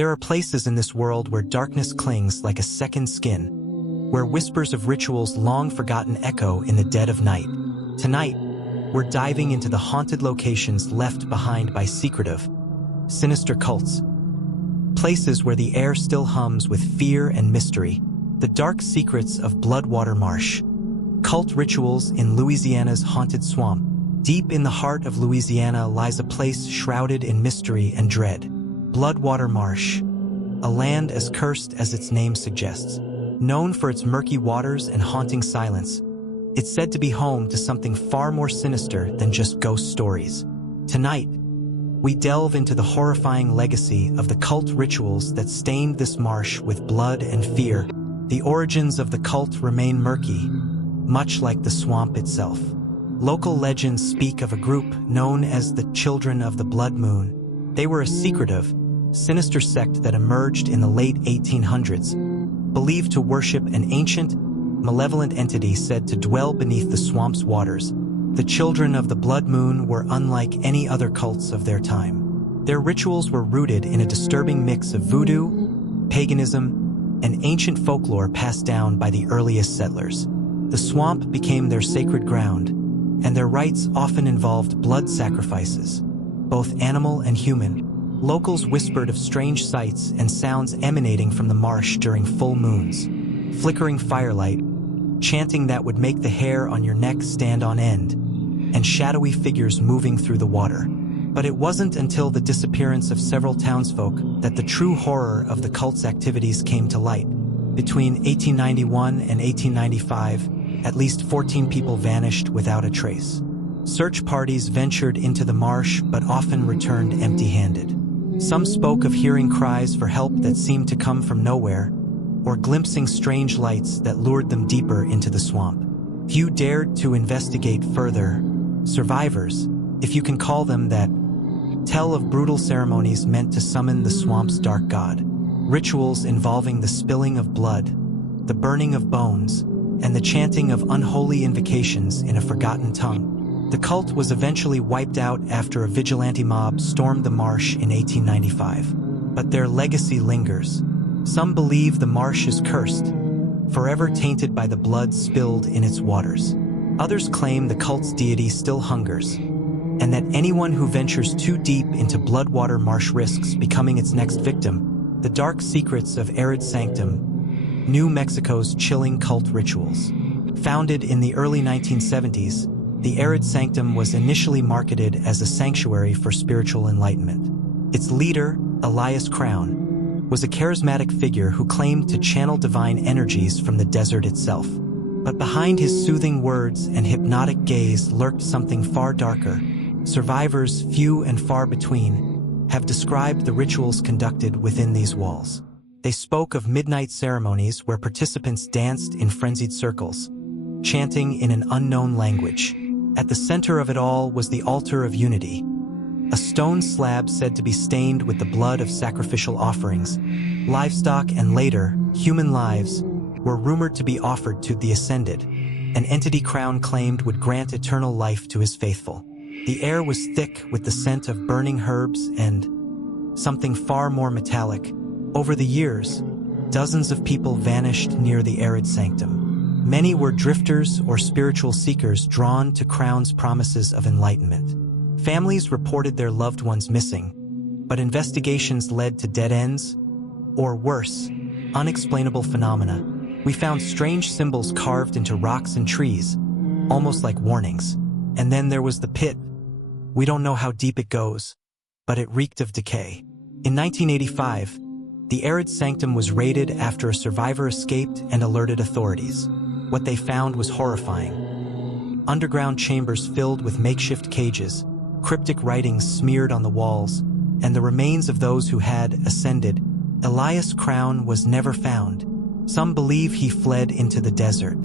There are places in this world where darkness clings like a second skin, where whispers of rituals long forgotten echo in the dead of night. Tonight, we're diving into the haunted locations left behind by secretive, sinister cults. Places where the air still hums with fear and mystery. The dark secrets of Bloodwater Marsh. Cult rituals in Louisiana's haunted swamp. Deep in the heart of Louisiana lies a place shrouded in mystery and dread. Bloodwater Marsh, a land as cursed as its name suggests. Known for its murky waters and haunting silence, it's said to be home to something far more sinister than just ghost stories. Tonight, we delve into the horrifying legacy of the cult rituals that stained this marsh with blood and fear. The origins of the cult remain murky, much like the swamp itself. Local legends speak of a group known as the Children of the Blood Moon. They were a secretive, sinister sect that emerged in the late 1800s, believed to worship an ancient, malevolent entity said to dwell beneath the swamp's waters. The Children of the Blood Moon were unlike any other cults of their time. Their rituals were rooted in a disturbing mix of voodoo, paganism, and ancient folklore passed down by the earliest settlers. The swamp became their sacred ground, and their rites often involved blood sacrifices, both animal and human. Locals whispered of strange sights and sounds emanating from the marsh during full moons, flickering firelight, chanting that would make the hair on your neck stand on end, and shadowy figures moving through the water. But it wasn't until the disappearance of several townsfolk that the true horror of the cult's activities came to light. Between 1891 and 1895, at least 14 people vanished without a trace. Search parties ventured into the marsh but often returned empty-handed. Some spoke of hearing cries for help that seemed to come from nowhere, or glimpsing strange lights that lured them deeper into the swamp. Few dared to investigate further. Survivors, if you can call them that, tell of brutal ceremonies meant to summon the swamp's dark god. Rituals involving the spilling of blood, the burning of bones, and the chanting of unholy invocations in a forgotten tongue. The cult was eventually wiped out after a vigilante mob stormed the marsh in 1895. But their legacy lingers. Some believe the marsh is cursed, forever tainted by the blood spilled in its waters. Others claim the cult's deity still hungers, and that anyone who ventures too deep into Bloodwater Marsh risks becoming its next victim. The dark secrets of Arid Sanctum, New Mexico's chilling cult rituals. Founded in the early 1970s, the Arid Sanctum was initially marketed as a sanctuary for spiritual enlightenment. Its leader, Elias Crown, was a charismatic figure who claimed to channel divine energies from the desert itself. But behind his soothing words and hypnotic gaze lurked something far darker. Survivors, few and far between, have described the rituals conducted within these walls. They spoke of midnight ceremonies where participants danced in frenzied circles, chanting in an unknown language. At the center of it all was the altar of unity, a stone slab said to be stained with the blood of sacrificial offerings. Livestock and later, human lives were rumored to be offered to the Ascended, an entity Crown claimed would grant eternal life to his faithful. The air was thick with the scent of burning herbs and something far more metallic. Over the years, dozens of people vanished near the Arid Sanctum. Many were drifters or spiritual seekers drawn to Crown's promises of enlightenment. Families reported their loved ones missing, but investigations led to dead ends, or worse, unexplainable phenomena. We found strange symbols carved into rocks and trees, almost like warnings. And then there was the pit. We don't know how deep it goes, but it reeked of decay. In 1985, the Arid Sanctum was raided after a survivor escaped and alerted authorities. What they found was horrifying. Underground chambers filled with makeshift cages, cryptic writings smeared on the walls, and the remains of those who had ascended. Elias Crown was never found. Some believe he fled into the desert.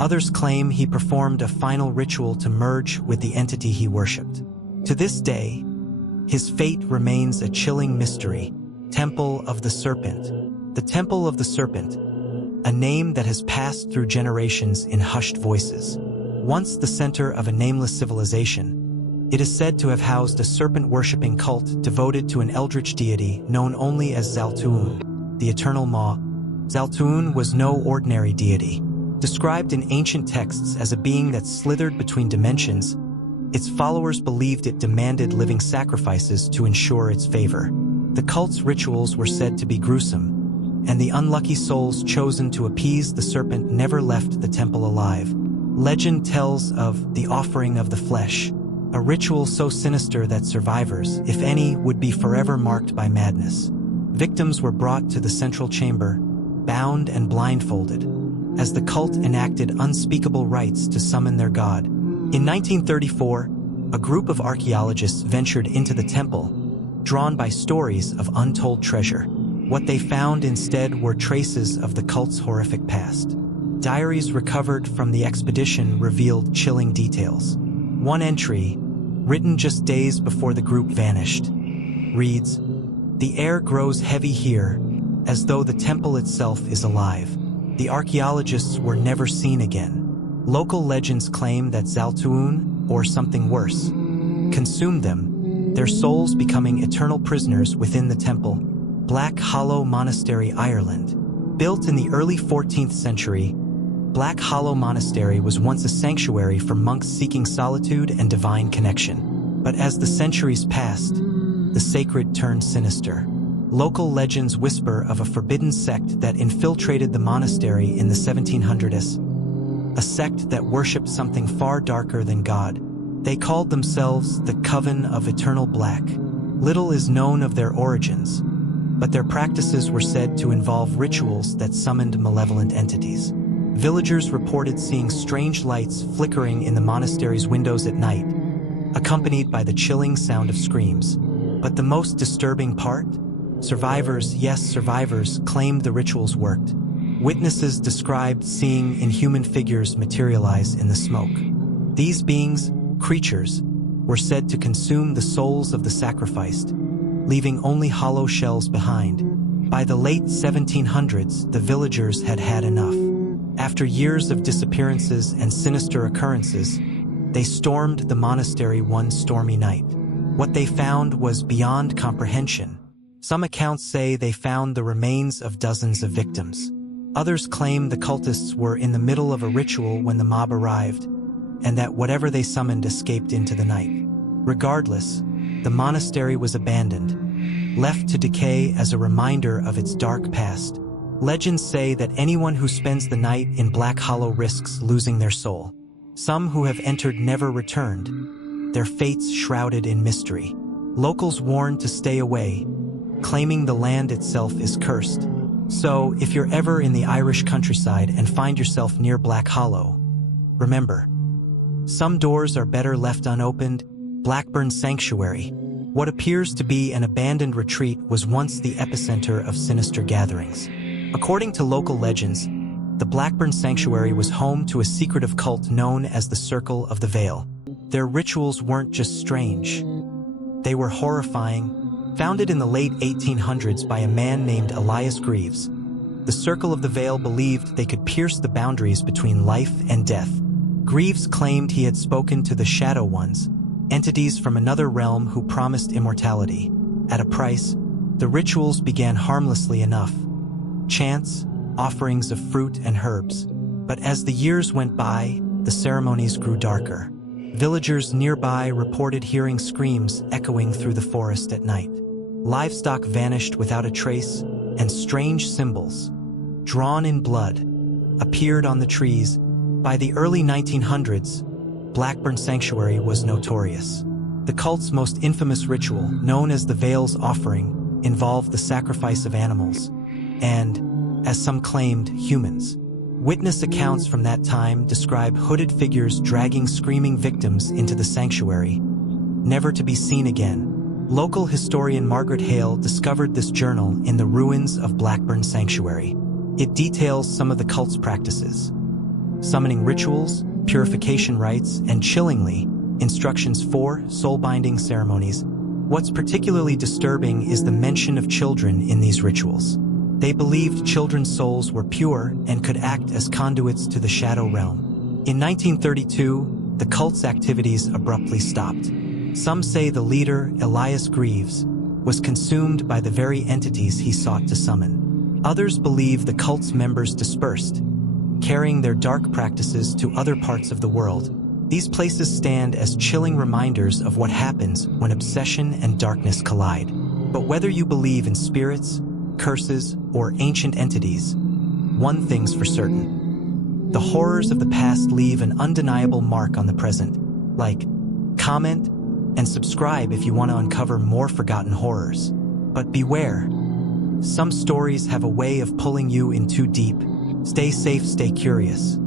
Others claim he performed a final ritual to merge with the entity he worshipped. To this day, his fate remains a chilling mystery. Temple of the Serpent. The Temple of the Serpent, a name that has passed through generations in hushed voices. Once the center of a nameless civilization, It is said to have housed a serpent-worshipping cult devoted to an eldritch deity known only as Zaltuun, the Eternal Maw. Zaltuun was no ordinary deity. Described in ancient texts as a being that slithered between dimensions, its followers believed it demanded living sacrifices to ensure its favor. The cult's rituals were said to be gruesome, and the unlucky souls chosen to appease the serpent never left the temple alive. Legend tells of the offering of the flesh, a ritual so sinister that survivors, if any, would be forever marked by madness. Victims were brought to the central chamber, bound and blindfolded, as the cult enacted unspeakable rites to summon their god. In 1934, a group of archaeologists ventured into the temple, drawn by stories of untold treasure. What they found instead were traces of the cult's horrific past. Diaries recovered from the expedition revealed chilling details. One entry, written just days before the group vanished, reads, "The air grows heavy here, as though the temple itself is alive." The archaeologists were never seen again. Local legends claim that Zaltuun, or something worse, consumed them, their souls becoming eternal prisoners within the temple. Black Hollow Monastery, Ireland. Built in the early 14th century, Black Hollow Monastery was once a sanctuary for monks seeking solitude and divine connection. But as the centuries passed, the sacred turned sinister. Local legends whisper of a forbidden sect that infiltrated the monastery in the 1700s, a sect that worshipped something far darker than God. They called themselves the Coven of Eternal Black. Little is known of their origins, but their practices were said to involve rituals that summoned malevolent entities. Villagers reported seeing strange lights flickering in the monastery's windows at night, accompanied by the chilling sound of screams. But the most disturbing part? Survivors, yes, survivors, claimed the rituals worked. Witnesses described seeing inhuman figures materialize in the smoke. These beings, creatures, were said to consume the souls of the sacrificed, leaving only hollow shells behind. By the late 1700s, the villagers had had enough. After years of disappearances and sinister occurrences, they stormed the monastery one stormy night. What they found was beyond comprehension. Some accounts say they found the remains of dozens of victims. Others claim the cultists were in the middle of a ritual when the mob arrived, and that whatever they summoned escaped into the night. Regardless, the monastery was abandoned, left to decay as a reminder of its dark past. Legends say that anyone who spends the night in Black Hollow risks losing their soul. Some who have entered never returned, their fates shrouded in mystery. Locals warned to stay away, claiming the land itself is cursed. So, if you're ever in the Irish countryside and find yourself near Black Hollow, remember, some doors are better left unopened. Blackburn Sanctuary, what appears to be an abandoned retreat, was once the epicenter of sinister gatherings. According to local legends, the Blackburn Sanctuary was home to a secretive cult known as the Circle of the Veil. Their rituals weren't just strange, they were horrifying. Founded in the late 1800s by a man named Elias Greaves, the Circle of the Veil believed they could pierce the boundaries between life and death. Greaves claimed he had spoken to the Shadow Ones, entities from another realm who promised immortality. At a price, the rituals began harmlessly enough. Chants, offerings of fruit and herbs. But as the years went by, the ceremonies grew darker. Villagers nearby reported hearing screams echoing through the forest at night. Livestock vanished without a trace, and strange symbols, drawn in blood, appeared on the trees. By the early 1900s, Blackburn Sanctuary was notorious. The cult's most infamous ritual, known as the Veil's Offering, involved the sacrifice of animals, and, as some claimed, humans. Witness accounts from that time describe hooded figures dragging screaming victims into the sanctuary, never to be seen again. Local historian Margaret Hale discovered this journal in the ruins of Blackburn Sanctuary. It details some of the cult's practices: summoning rituals, purification rites, and chillingly, instructions for soul-binding ceremonies. What's particularly disturbing is the mention of children in these rituals. They believed children's souls were pure and could act as conduits to the shadow realm. In 1932, the cult's activities abruptly stopped. Some say the leader, Elias Greaves, was consumed by the very entities he sought to summon. Others believe the cult's members dispersed, carrying their dark practices to other parts of the world. These places stand as chilling reminders of what happens when obsession and darkness collide. But whether you believe in spirits, curses, or ancient entities, one thing's for certain. The horrors of the past leave an undeniable mark on the present. Like, comment, and subscribe if you want to uncover more forgotten horrors. But beware. Some stories have a way of pulling you in too deep. Stay safe, stay curious.